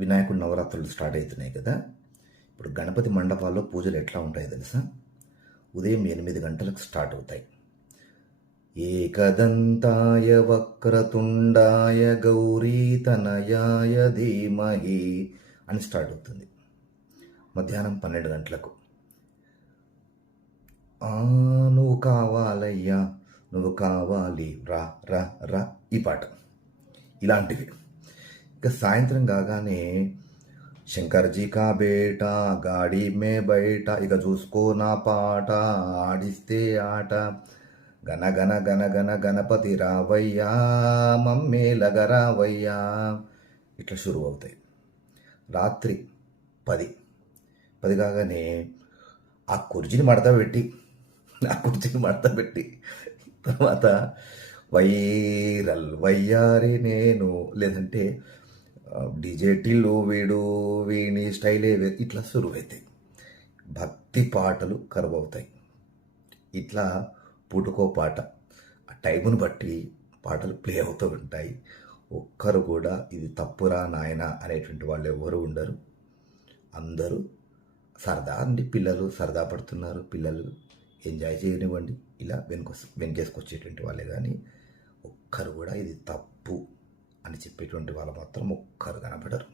వినాయకుడి నవరాత్రులు స్టార్ట్ అవుతున్నాయి కదా. ఇప్పుడు గణపతి మండపాల్లో పూజలు ఎట్లా ఉంటాయో తెలుసా? ఉదయం 8 గంటలకు స్టార్ట్ అవుతాయి. ఏకదంతాయ వక్రతుండాయ గౌరీతనయాయ ధీమహి అని స్టార్ట్ అవుతుంది. మధ్యాహ్నం 12 గంటలకు నువ్వు కావాలయ్యా, నువ్వు కావాలి, రా రా రా, ఈ పాట. ఇలాంటివి. ఇక సాయంత్రం కాగానే శంకర్జీ కా బేటా గాడి మే బయట, ఇక చూసుకో నా పాట, ఆడిస్తే ఆట, గన గన గన గన గణపతి రావయ్యా, మమ్మేలగరావయ్యా, ఇట్లా షురువు అవుతాయి. రాత్రి 10 కాగానే ఆ కుర్చీని మడత పెట్టి తర్వాత వైరల్ వయ్యారి నేను, లేదంటే డీజే టిల్లు వీని స్టైలే ఇట్లా సురువైతాయి. భక్తి పాటలు కరువవుతాయి. ఇట్లా పూటకో పాట, ఆ టైమును బట్టి పాటలు ప్లే అవుతూ ఉంటాయి. ఒక్కరు కూడా ఇది తప్పురా నాయన అనేటువంటి వాళ్ళు ఎవరు ఉండరు. అందరూ సరదా అండి. పిల్లలు సరదా పడుతున్నారు, పిల్లలు ఎంజాయ్ చేయనివ్వండి. ఇలా వెనకేసుకొచ్చేటువంటి వాళ్ళే కానీ ఒక్కరు కూడా ఇది తప్పు అని చెప్పేటువంటి వాళ్ళు మాత్రం ఒక్కరు కనపడరు.